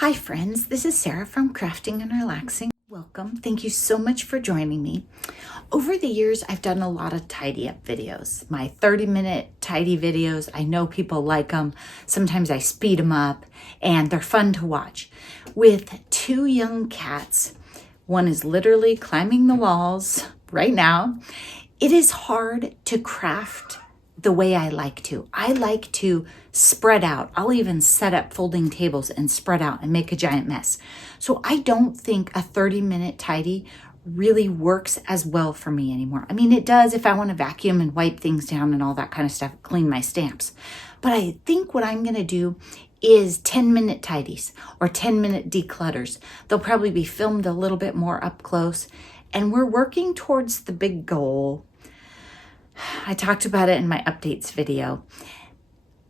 Hi friends, this is Sarah from Crafting and Relaxing. Welcome. Thank you so much for joining me. Over the years, I've done a lot of tidy up videos. My 30-minute tidy videos, I know people like them. Sometimes I speed them up and they're fun to watch. With two young cats, one is literally climbing the walls right now. It is hard to craft the way I like to. I like to spread out. I'll even set up folding tables and spread out and make a giant mess. So I don't think a 30-minute tidy really works as well for me anymore. I mean, it does if I want to vacuum and wipe things down and all that kind of stuff, clean my stamps. But I think what I'm going to do is 10-minute tidies or 10-minute declutters. They'll probably be filmed a little bit more up close. And we're working towards the big goal. I talked about it in my updates video.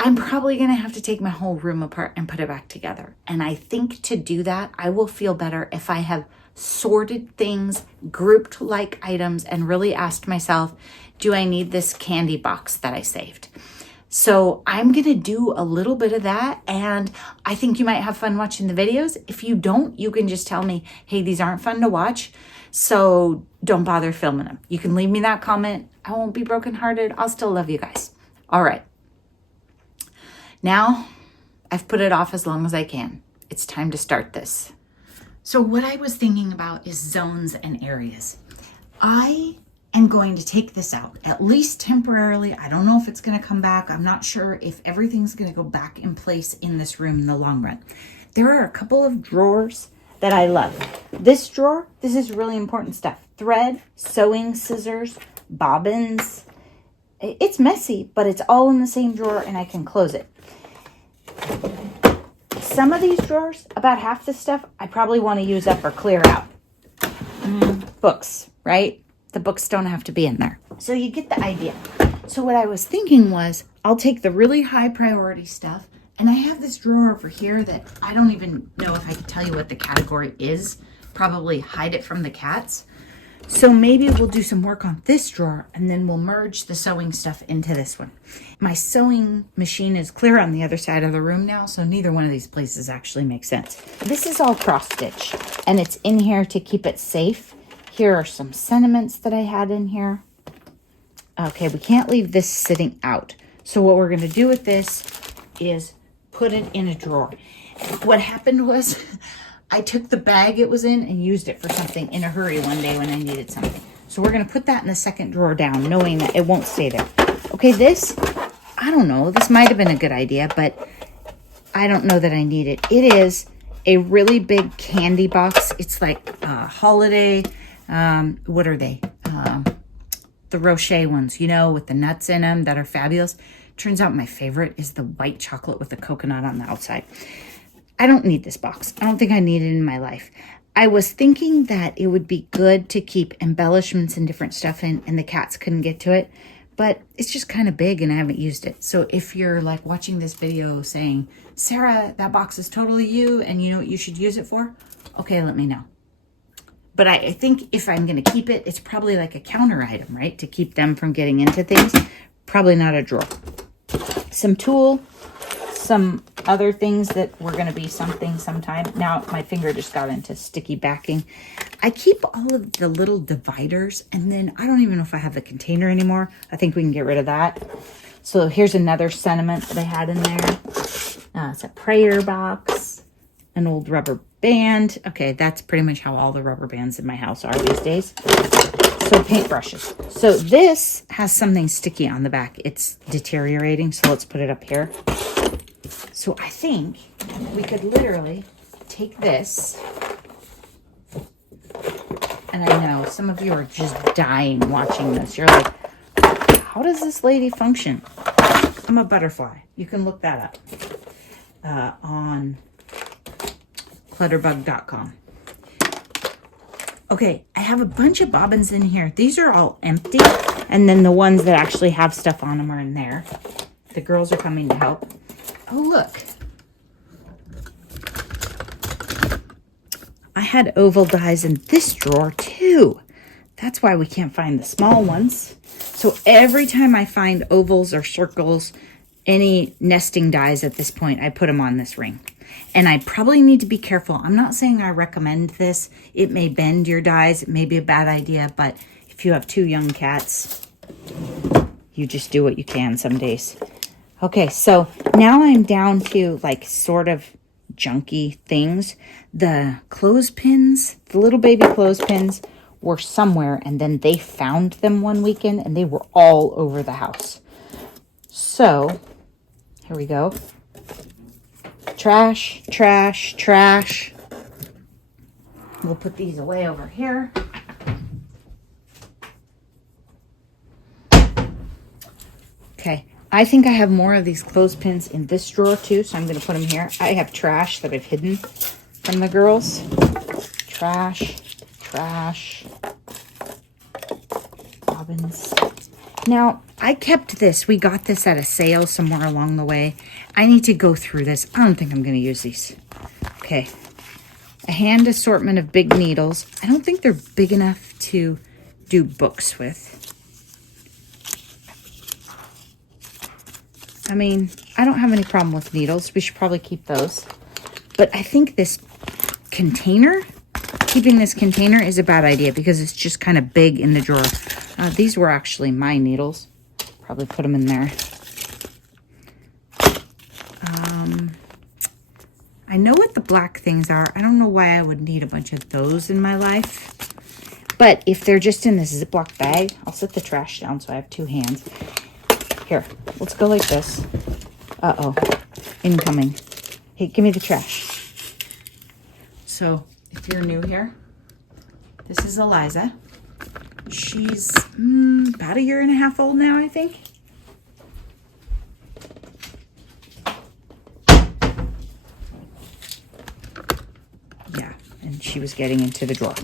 I'm probably going to have to take my whole room apart and put it back together. And I think to do that, I will feel better if I have sorted things, grouped like items, and really asked myself, do I need this candy box that I saved? So I'm going to do a little bit of that, and I think you might have fun watching the videos. If you don't, you can just tell me, hey, these aren't fun to watch, so don't bother filming them. You can leave me that comment. I won't be brokenhearted. I'll still love you guys. All right. Now, I've put it off as long as I can. It's time to start this. So what I was thinking about is zones and areas. I am going to take this out, at least temporarily. I don't know if it's going to come back. I'm not sure if everything's going to go back in place in this room in the long run. There are a couple of drawers that I love. This drawer, this is really important stuff. Thread, sewing scissors, bobbins. It's messy, but it's all in the same drawer and I can close it. Some of these drawers, about half the stuff, I probably want to use up or clear out. Books, right? The books don't have to be in there. So you get the idea. So what I was thinking was, I'll take the really high priority stuff, and I have this drawer over here that I don't even know if I can tell you what the category is. Probably hide it from the cats. So maybe we'll do some work on this drawer and then we'll merge the sewing stuff into this one. My sewing machine is clear on the other side of the room now, so neither one of these places actually makes sense. This is all cross stitch and it's in here to keep it safe. Here are some sentiments that I had in here. Okay, we can't leave this sitting out. So what we're going to do with this is put it in a drawer. What happened was I took the bag it was in and used it for something in a hurry one day when I needed something. So we're going to put that in the second drawer down, knowing that it won't stay there. Okay, this, I don't know. This might have been a good idea, but I don't know that I need it. It is a really big candy box. It's like a holiday, what are they? The Rocher ones, you know, with the nuts in them that are fabulous. Turns out my favorite is the white chocolate with the coconut on the outside. I don't need this box. I don't think I need it in my life. I was thinking that it would be good to keep embellishments and different stuff in and the cats couldn't get to it, but it's just kind of big and I haven't used it. So if you're like watching this video saying, Sarah, that box is totally you and you know what you should use it for, okay, let me know. But I think if I'm going to keep it, it's probably like a counter item, right? To keep them from getting into things. Probably not a drawer. Some tulle. Some other things that were going to be something sometime. Now my finger just got into sticky backing. I keep all of the little dividers and then I don't even know if I have the container anymore. I think we can get rid of that. So here's another sentiment that I had in there. It's a prayer box, an old rubber band. Okay, that's pretty much how all the rubber bands in my house are these days. So paintbrushes. So this has something sticky on the back. It's deteriorating, so let's put it up here. So I think we could literally take this, and I know some of you are just dying watching this. You're like, how does this lady function? I'm a butterfly. You can look that up on clutterbug.com. Okay, I have a bunch of bobbins in here. These are all empty, and then the ones that actually have stuff on them are in there. The girls are coming to help. Oh, look. I had oval dies in this drawer too. That's why we can't find the small ones. So every time I find ovals or circles, any nesting dies at this point, I put them on this ring. And I probably need to be careful. I'm not saying I recommend this. It may bend your dies. It may be a bad idea, but if you have 2 young cats, you just do what you can some days. Okay, so now I'm down to like sort of junky things. The clothespins, the little baby clothespins were somewhere, and then they found them one weekend and they were all over the house. So here we go. Trash, trash, trash. We'll put these away over here. Okay, I think I have more of these clothespins in this drawer too, so I'm going to put them here. I have trash that I've hidden from the girls. Trash, trash, bobbins. Now, I kept this. We got this at a sale somewhere along the way. I need to go through this. I don't think I'm going to use these. Okay, a hand assortment of big needles. I don't think they're big enough to do books with. I mean, I don't have any problem with needles. We should probably keep those. But I think this container, keeping this container is a bad idea because it's just kind of big in the drawer. These were actually my needles. Probably put them in there. I know what the black things are. I don't know why I would need a bunch of those in my life. But if they're just in this Ziploc bag, I'll set the trash down so I have 2 hands. Here, let's go like this. Uh-oh, incoming. Hey, give me the trash. So, if you're new here, this is Eliza. She's about 1.5 years old now, I think. Yeah, and she was getting into the drawer.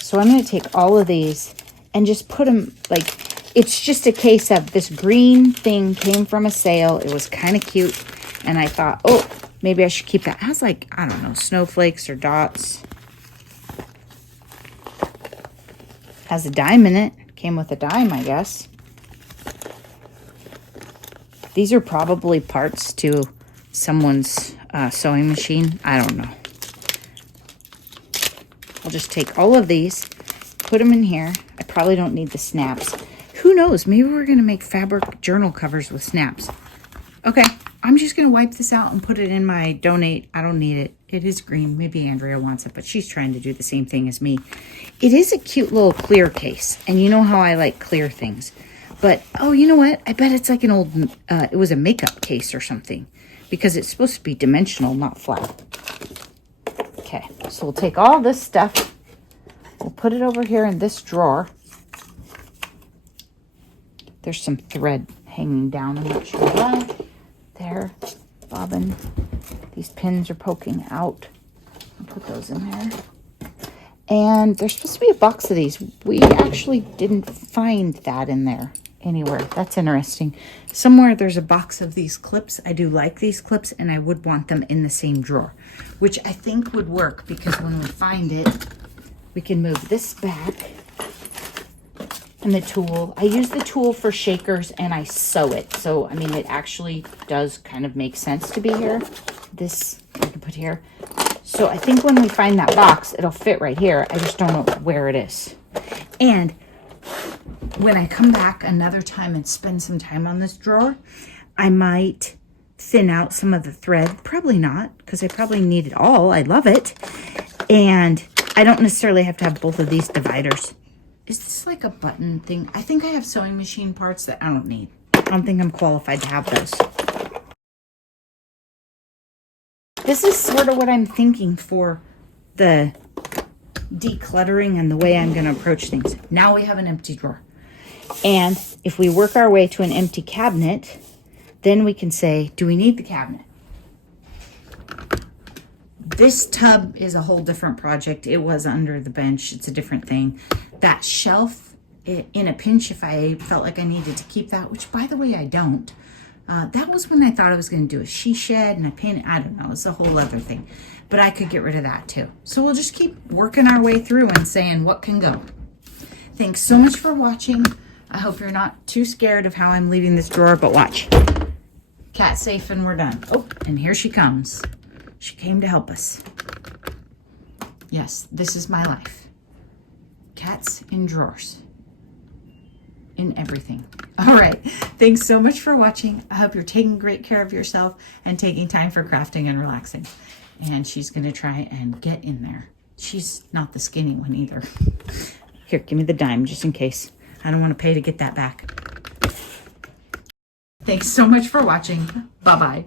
So I'm going to take all of these and just put them, like, it's just a case of this green thing came from a sale. It was kind of cute. And I thought, oh, maybe I should keep that. It has like, I don't know, snowflakes or dots. Has a dime in it. Came with a dime, I guess. These are probably parts to someone's sewing machine. I don't know. I'll just take all of these, put them in here. I probably don't need the snaps. Who knows? Maybe we're going to make fabric journal covers with snaps. Okay, I'm just going to wipe this out and put it in my donate. I don't need it. It is green. Maybe Andrea wants it, but she's trying to do the same thing as me. It is a cute little clear case, and you know how I like clear things. But, oh, you know what? I bet it's like an old, it was a makeup case or something, because it's supposed to be dimensional, not flat. Okay, so we'll take all this stuff. We'll put it over here in this drawer. There's some thread hanging down. I'm not sure why. There, bobbin. These pins are poking out. I'll put those in there. And there's supposed to be a box of these. We actually didn't find that in there anywhere. That's interesting. Somewhere there's a box of these clips. I do like these clips, and I would want them in the same drawer, which I think would work because when we find it, we can move this back. And the tool, I use the tool for shakers and I sew it. So, I mean, it actually does kind of make sense to be here. This I can put here. So I think when we find that box, it'll fit right here. I just don't know where it is. And when I come back another time and spend some time on this drawer, I might thin out some of the thread. Probably not, because I probably need it all. I love it. And I don't necessarily have to have both of these dividers. Is this like a button thing? I think I have sewing machine parts that I don't need. I don't think I'm qualified to have those. This is sort of what I'm thinking for the decluttering and the way I'm going to approach things. Now we have an empty drawer. And if we work our way to an empty cabinet, then we can say, do we need the cabinet? This tub is a whole different project. It was under the bench. It's a different thing. That shelf, in a pinch, if I felt like I needed to keep that, which by the way, I don't. That was when I thought I was going to do a she shed and I painted. I don't know. It's a whole other thing. But I could get rid of that too. So we'll just keep working our way through and saying what can go. Thanks so much for watching. I hope you're not too scared of how I'm leaving this drawer, but watch. Cat safe and we're done. Oh, and here she comes. She came to help us. Yes, this is my life. Cats in drawers. In everything. All right. Thanks so much for watching. I hope you're taking great care of yourself and taking time for crafting and relaxing. And she's going to try and get in there. She's not the skinny one either. Here, give me the dime just in case. I don't want to pay to get that back. Thanks so much for watching. Bye-bye.